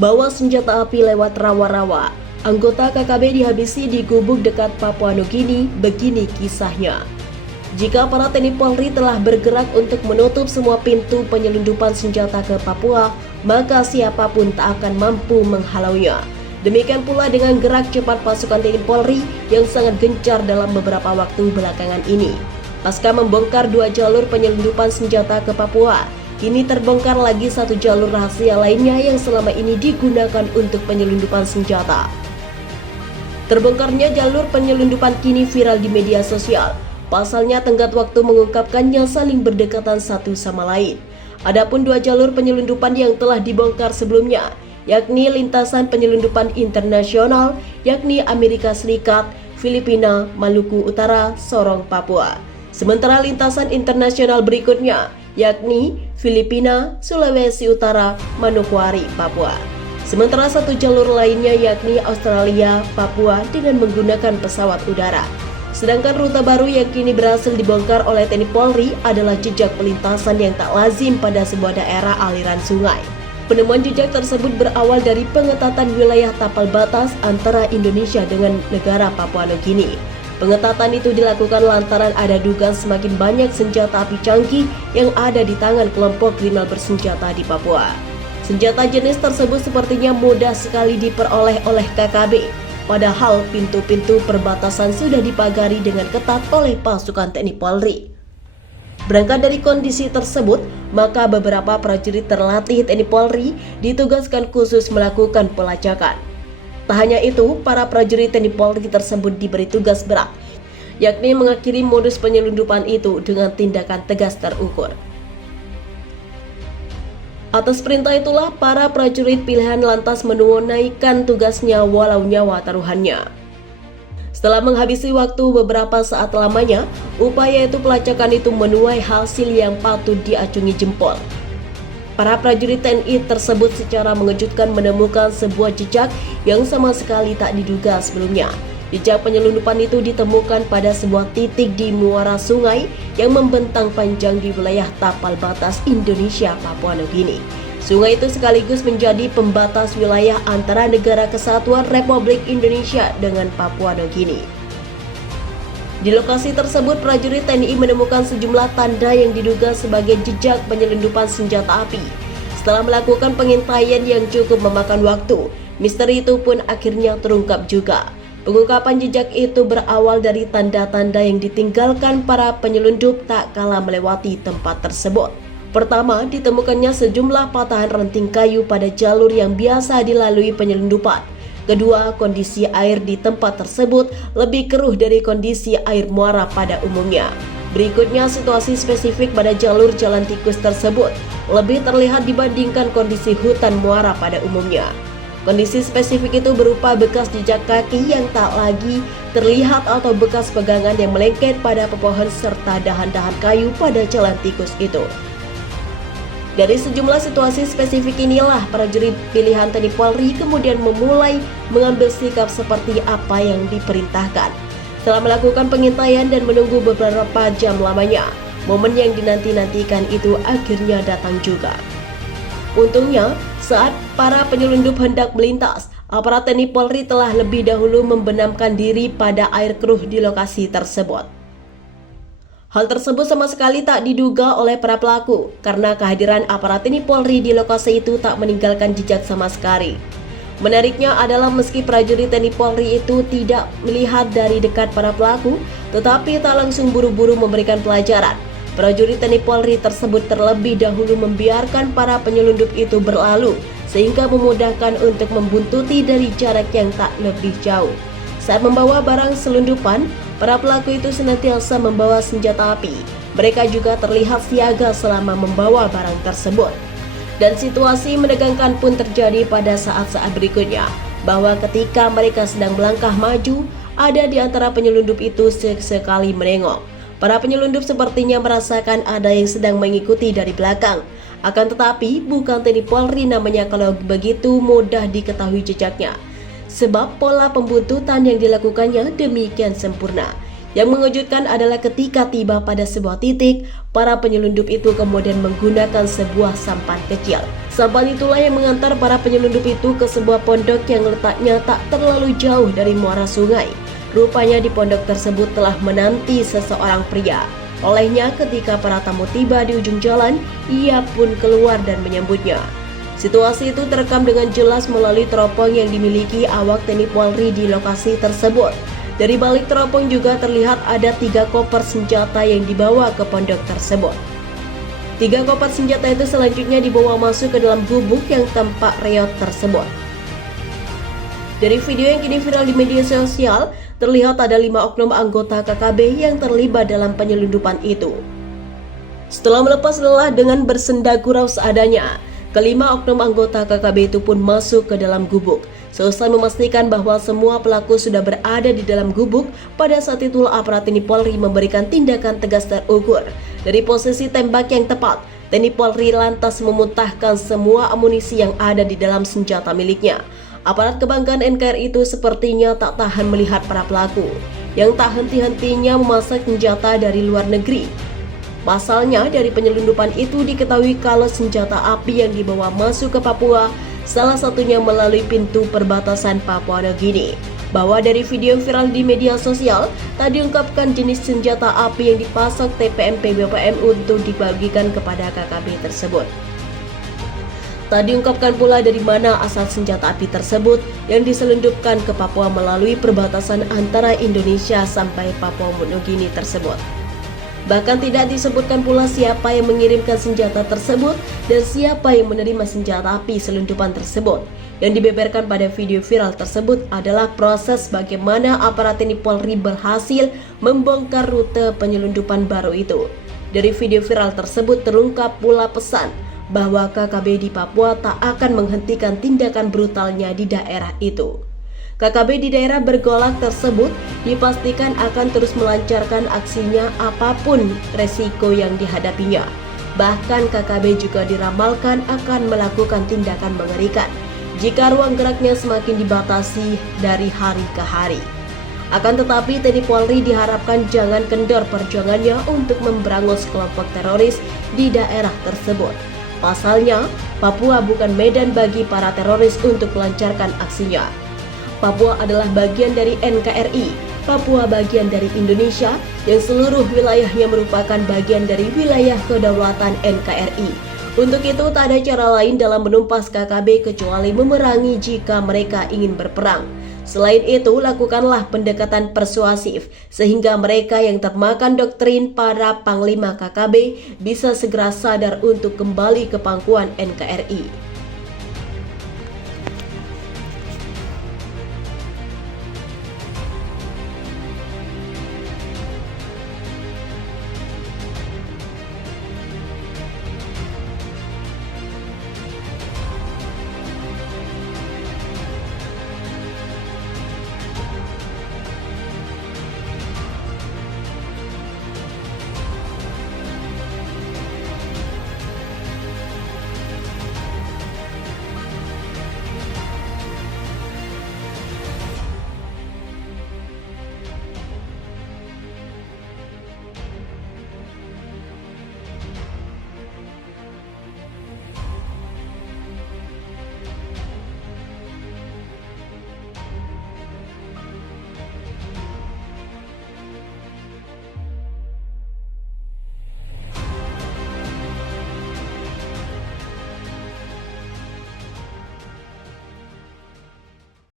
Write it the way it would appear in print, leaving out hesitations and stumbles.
Bawa senjata api lewat rawa-rawa. Anggota KKB dihabisi di gubuk dekat Papua Nugini, begini kisahnya. Jika para TNI Polri telah bergerak untuk menutup semua pintu penyelundupan senjata ke Papua, maka siapapun tak akan mampu menghalaunya. Demikian pula dengan gerak cepat pasukan TNI Polri yang sangat gencar dalam beberapa waktu belakangan ini. Pasca membongkar 2 jalur penyelundupan senjata ke Papua, kini terbongkar lagi 1 jalur rahasia lainnya yang selama ini digunakan untuk penyelundupan senjata. Terbongkarnya jalur penyelundupan kini viral di media sosial. Pasalnya tenggat waktu mengungkapkannya saling berdekatan satu sama lain. Adapun 2 jalur penyelundupan yang telah dibongkar sebelumnya, yakni lintasan penyelundupan internasional, yakni Amerika Serikat, Filipina, Maluku Utara, Sorong, Papua. Sementara lintasan internasional berikutnya, yakni Filipina, Sulawesi Utara, Manokwari, Papua. Sementara 1 jalur lainnya yakni Australia, Papua dengan menggunakan pesawat udara. Sedangkan rute baru yang kini berhasil dibongkar oleh TNI Polri adalah jejak pelintasan yang tak lazim pada sebuah daerah aliran sungai. Penemuan jejak tersebut berawal dari pengetatan wilayah tapal batas antara Indonesia dengan negara Papua Nugini. Pengetatan itu dilakukan lantaran ada dugaan semakin banyak senjata api canggih yang ada di tangan kelompok kriminal bersenjata di Papua. Senjata jenis tersebut sepertinya mudah sekali diperoleh oleh KKB, padahal pintu-pintu perbatasan sudah dipagari dengan ketat oleh pasukan TNI Polri. Berangkat dari kondisi tersebut, maka beberapa prajurit terlatih TNI Polri ditugaskan khusus melakukan pelacakan. Tak hanya itu, para prajurit TNI Polri tersebut diberi tugas berat, yakni mengakhiri modus penyelundupan itu dengan tindakan tegas terukur. Atas perintah itulah, para prajurit pilihan lantas menunaikan tugasnya walau nyawa taruhannya. Setelah menghabisi waktu beberapa saat lamanya, upaya pelacakan itu menuai hasil yang patut diacungi jempol. Para prajurit TNI tersebut secara mengejutkan menemukan sebuah jejak yang sama sekali tak diduga sebelumnya. Jejak penyelundupan itu ditemukan pada sebuah titik di muara sungai yang membentang panjang di wilayah tapal batas Indonesia Papua Nugini. Sungai itu sekaligus menjadi pembatas wilayah antara Negara Kesatuan Republik Indonesia dengan Papua Nugini. Di lokasi tersebut, prajurit TNI menemukan sejumlah tanda yang diduga sebagai jejak penyelundupan senjata api. Setelah melakukan pengintaian yang cukup memakan waktu, misteri itu pun akhirnya terungkap juga. Pengungkapan jejak itu berawal dari tanda-tanda yang ditinggalkan para penyelundup tak kala melewati tempat tersebut. Pertama, ditemukannya sejumlah patahan ranting kayu pada jalur yang biasa dilalui penyelundupan. Kedua, kondisi air di tempat tersebut lebih keruh dari kondisi air muara pada umumnya. Berikutnya, situasi spesifik pada jalur jalan tikus tersebut lebih terlihat dibandingkan kondisi hutan muara pada umumnya. Kondisi spesifik itu berupa bekas jejak kaki yang tak lagi terlihat atau bekas pegangan yang melengket pada pepohonan serta dahan-dahan kayu pada jalan tikus itu. Dari sejumlah situasi spesifik inilah prajurit pilihan TNI Polri kemudian memulai mengambil sikap seperti apa yang diperintahkan. Setelah melakukan pengintaian dan menunggu beberapa jam lamanya, momen yang dinanti-nantikan itu akhirnya datang juga. Untungnya, saat para penyelundup hendak melintas, aparat TNI Polri telah lebih dahulu membenamkan diri pada air keruh di lokasi tersebut. Hal tersebut sama sekali tak diduga oleh para pelaku, karena kehadiran aparat TNI Polri di lokasi itu tak meninggalkan jejak sama sekali. Menariknya adalah meski prajurit TNI Polri itu tidak melihat dari dekat para pelaku, tetapi tak langsung buru-buru memberikan pelajaran. Prajurit TNI Polri tersebut terlebih dahulu membiarkan para penyelundup itu berlalu, sehingga memudahkan untuk membuntuti dari jarak yang tak lebih jauh. Saat membawa barang selundupan, para pelaku itu senantiasa membawa senjata api. Mereka juga terlihat siaga selama membawa barang tersebut. Dan situasi menegangkan pun terjadi pada saat-saat berikutnya, bahwa ketika mereka sedang melangkah maju, ada di antara penyelundup itu sesekali menengok. Para penyelundup sepertinya merasakan ada yang sedang mengikuti dari belakang. Akan tetapi bukan TNI Polri namanya kalau begitu mudah diketahui jejaknya. Sebab pola pembuntutan yang dilakukannya demikian sempurna. Yang mengejutkan adalah ketika tiba pada sebuah titik, para penyelundup itu kemudian menggunakan sebuah sampan kecil. Sampan itulah yang mengantar para penyelundup itu ke sebuah pondok yang letaknya tak terlalu jauh dari muara sungai. Rupanya di pondok tersebut telah menanti seseorang pria. Olehnya ketika para tamu tiba di ujung jalan, ia pun keluar dan menyambutnya. Situasi itu terekam dengan jelas melalui teropong yang dimiliki awak TNI Polri di lokasi tersebut. Dari balik teropong juga terlihat ada 3 koper senjata yang dibawa ke pondok tersebut. 3 koper senjata itu selanjutnya dibawa masuk ke dalam gubuk yang tampak reot tersebut. Dari video yang kini viral di media sosial, terlihat ada 5 oknum anggota KKB yang terlibat dalam penyelundupan itu. Setelah melepas lelah dengan bersenda gurau seadanya, kelima oknum anggota KKB itu pun masuk ke dalam gubuk. Selesai memastikan bahwa semua pelaku sudah berada di dalam gubuk, pada saat itulah aparat TNI Polri memberikan tindakan tegas terukur. Dari posisi tembak yang tepat, TNI Polri lantas memuntahkan semua amunisi yang ada di dalam senjata miliknya. Aparat kebanggaan NKRI itu sepertinya tak tahan melihat para pelaku yang tak henti-hentinya memasak senjata dari luar negeri. Pasalnya dari penyelundupan itu diketahui kalau senjata api yang dibawa masuk ke Papua salah satunya melalui pintu perbatasan Papua Nugini. Bahwa dari video viral di media sosial, tak diungkapkan jenis senjata api yang dipasok TPMP BPM untuk dibagikan kepada KKB tersebut. Tak diungkapkan pula dari mana asal senjata api tersebut yang diselundupkan ke Papua melalui perbatasan antara Indonesia sampai Papua Nugini tersebut. Bahkan tidak disebutkan pula siapa yang mengirimkan senjata tersebut dan siapa yang menerima senjata api selundupan tersebut. Yang dibeberkan pada video viral tersebut adalah proses bagaimana aparat TNI Polri berhasil membongkar rute penyelundupan baru itu. Dari video viral tersebut terungkap pula pesan bahwa KKB di Papua tak akan menghentikan tindakan brutalnya di daerah itu. KKB di daerah bergolak tersebut dipastikan akan terus melancarkan aksinya apapun resiko yang dihadapinya. Bahkan KKB juga diramalkan akan melakukan tindakan mengerikan jika ruang geraknya semakin dibatasi dari hari ke hari. Akan tetapi TNI Polri diharapkan jangan kendor perjuangannya untuk memberangus kelompok teroris di daerah tersebut. Pasalnya, Papua bukan medan bagi para teroris untuk melancarkan aksinya. Papua adalah bagian dari NKRI, Papua bagian dari Indonesia yang seluruh wilayahnya merupakan bagian dari wilayah kedaulatan NKRI. Untuk itu tak ada cara lain dalam menumpas KKB kecuali memerangi jika mereka ingin berperang. Selain itu, lakukanlah pendekatan persuasif sehingga mereka yang termakan doktrin para panglima KKB bisa segera sadar untuk kembali ke pangkuan NKRI.